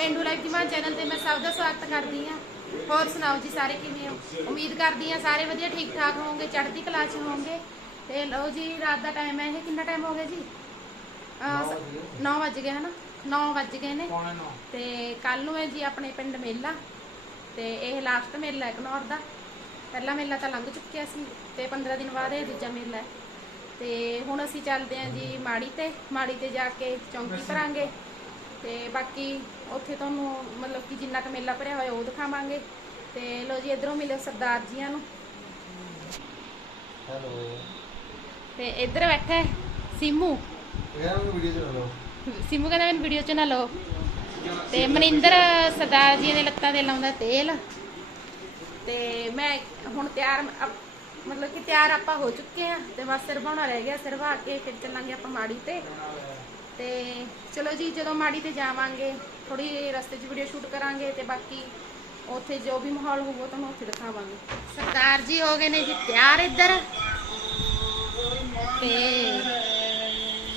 ਪਿੰਡੂ live ਦੀਵਾਨ channel ਤੇ ਮੈਂ ਸਭ ਦਾ ਸਵਾਗਤ ਕਰਦੀ ਆ ਹੋਰ ਸੁਣਾਓ ਜੀ ਸਾਰੇ ਕਿਵੇਂ ਹੋ? ਉਮੀਦ ਕਰਦੀ ਆ ਸਾਰੇ ਵਧੀਆ ਠੀਕ ਠਾਕ ਹੋਵੋਗੇ ਚੜ੍ਹਦੀ ਕਲਾ 'ਚ ਹੋਵੋਗੇ। ਤੇ ਲਓ ਜੀ ਰਾਤ ਦਾ ਟਾਈਮ ਹੈ ਇਹ। ਕਿੰਨਾ ਟਾਈਮ ਹੋ ਗਿਆ ਜੀ? 9 ਵਜ। ਗਏ ਹਨਾ? 9 ਵਜ ਗਏ ਨੇ। ਤੇ ਕੱਲ ਨੂੰ ਹੈ ਜੀ ਆਪਣੇ ਪਿੰਡ ਮੇਲਾ। ਤੇ ਇਹ ਲਾਸਟ ਮੇਲਾ ਹੈ ਕਨੌਰ ਦਾ। ਪਹਿਲਾ ਮੇਲਾ ਤਾਂ ਲੰਘ ਚੁੱਕਿਆ ਸੀ ਤੇ 15 ਦਿਨ ਬਾਅਦ ਇਹ ਦੂਜਾ ਮੇਲਾ ਹੈ। ਤੇ ਹੁਣ ਅਸੀਂ ਚੱਲਦੇ ਆਂ ਜੀ ਮਾੜੀ ਤੇ। ਮਾੜੀ ਤੇ ਜਾ ਕੇ ਚੌਂਕੀ ਕਰਾਂਗੇ ਤੇ ਬਾਕੀ ਉੱਥੇ ਤੁਹਾਨੂੰ ਮਤਲਬ ਕਿ ਜਿੰਨਾ ਕੁ ਮੇਲਾ ਭਰਿਆ ਹੋਇਆ ਉਹ ਦਿਖਾਵਾਂਗੇ। ਤੇ ਲੋ ਜੀ ਇਧਰੋਂ ਮਿਲਿਓ ਸਰਦਾਰ ਜੀਆਂ ਨੂੰ। ਹੈਲੋ। ਤੇ ਇੱਧਰ ਬੈਠਾ ਹੈ ਸਿੰਮੂ। ਯਾਰ ਉਹ ਵੀਡੀਓ ਚਲਾ ਲਓ। ਸਿੰਮੂ ਕਹਿੰਦਾ ਮੈਨੂੰ ਵੀਡੀਓ ਚ ਨਾ ਲਓ। ਤੇ ਮਨਿੰਦਰ ਸਰਦਾਰ ਜੀ ਦੇ ਲੱਤਾਂ ਤੇ ਲਾਉਂਦਾ ਤੇਲ। ਤੇ ਮੈਂ ਹੁਣ ਤਿਆਰ ਅਪ- ਮਤਲਬ ਕਿ ਤਿਆਰ ਆਪਾਂ ਹੋ ਚੁੱਕੇ ਆ ਤੇ ਬਸ ਸਰਵਾਉਣਾ ਰਹਿ ਗਿਆ ਸਰਵਾ ਕੇ ਫਿਰ ਚੱਲਾਂਗੇ ਆਪਾਂ ਮਾੜੀ ਤੇ। ਤੇ ਚਲੋ ਜੀ, ਜਦੋਂ ਮਾੜੀ ਤੇ ਜਾਵਾਂਗੇ ਥੋੜੀ ਰਸਤੇ 'ਚ ਵੀਡੀਓ ਸ਼ੂਟ ਕਰਾਂਗੇ ਤੇ ਬਾਕੀ ਉੱਥੇ ਜੋ ਵੀ ਮਾਹੌਲ ਹੋਊਗਾ, ਤੁਹਾਨੂੰ ਉੱਥੇ ਦਿਖਾਵਾਂਗੇ। ਸਰਦਾਰ ਜੀ ਹੋ ਗਏ ਨੇ ਜੀ, ਤਿਆਰ ਇੱਧਰ। ਤੇ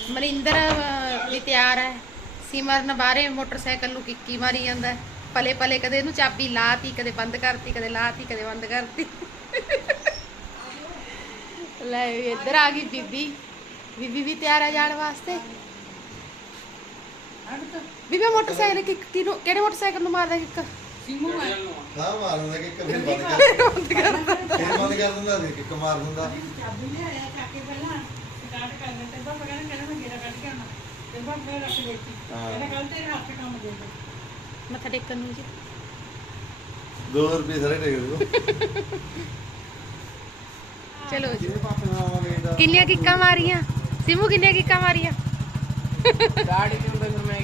ਮਨਿੰਦਰ ਵੀ ਤਿਆਰ ਹੈ। ਸਿਮਰਨ ਬਾਹਰੇ ਮੋਟਰਸਾਈਕਲ ਨੂੰ ਕਿੱਕੀ ਮਾਰੀ ਜਾਂਦਾ ਪਲੇ ਪਲੇ ਕਦੇ ਇਹਨੂੰ ਚਾਬੀ ਲਾਤੀ, ਕਦੇ ਬੰਦ ਕਰਤੀ, ਕਦੇ ਲਾਤੀ, ਕਦੇ ਬੰਦ ਕਰਤੀ। ਲੈ ਵੀ ਇੱਧਰ ਆ ਗਈ ਬੀਬੀ। ਬੀਬੀ ਵੀ ਤਿਆਰ ਹੈ ਜਾਣ ਵਾਸਤੇ। ਬੀਬੀ ਮੋਟਰਸਾਈਕਲ ਕਿੱਕ ਕਿਹਨੂੰ ਕਿਹੜੇ ਮੋਟਰਸਾਈਕਲ ਨੂੰ ਮਾਰਦਾ ਕਿੱਕ ਨਾ ਮਾਰ ਦਿੰਦਾ ਕਿ ਕਦੇ ਬੰਦ ਕਰ ਬੰਦ ਕਰ ਦਿੰਦਾ ਫਿਰ ਬੰਦ ਕਰ ਦਿੰਦਾ ਸੀ ਕਿ ਮਾਰ ਦਿੰਦਾ ਮੱਥਾ ਟੇਕਣ ਨੂੰ ਜੀ 2 ਰੁਪਏ ਸਾਰੇ ਟੇਕ ਦਿਓ ਚਲੋ ਜੀ ਪਾਪੇ ਕਿੰਨੀਆਂ ਕਿੱਕਾਂ ਮਾਰੀਆਂ ਸਿਮੂ ਕਿੰਨੀਆਂ ਕਿੱਕਾਂ ਮਾਰੀਆਂ ਦਾੜੀ ਮੈਂ ਕੀ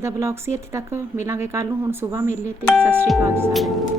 ਦਾ ਬਲੌਗ ਸੀ, ਇੱਥੇ ਤੱਕ। ਮਿਲਾਂਗੇ ਕੱਲ ਨੂੰ, ਹੁਣ ਸਵੇਰ ਮੇਲੇ ਤੇ। ਸਤਿ ਸ਼੍ਰੀ ਅਕਾਲ ਸਾਰਿਆਂ ਨੂੰ।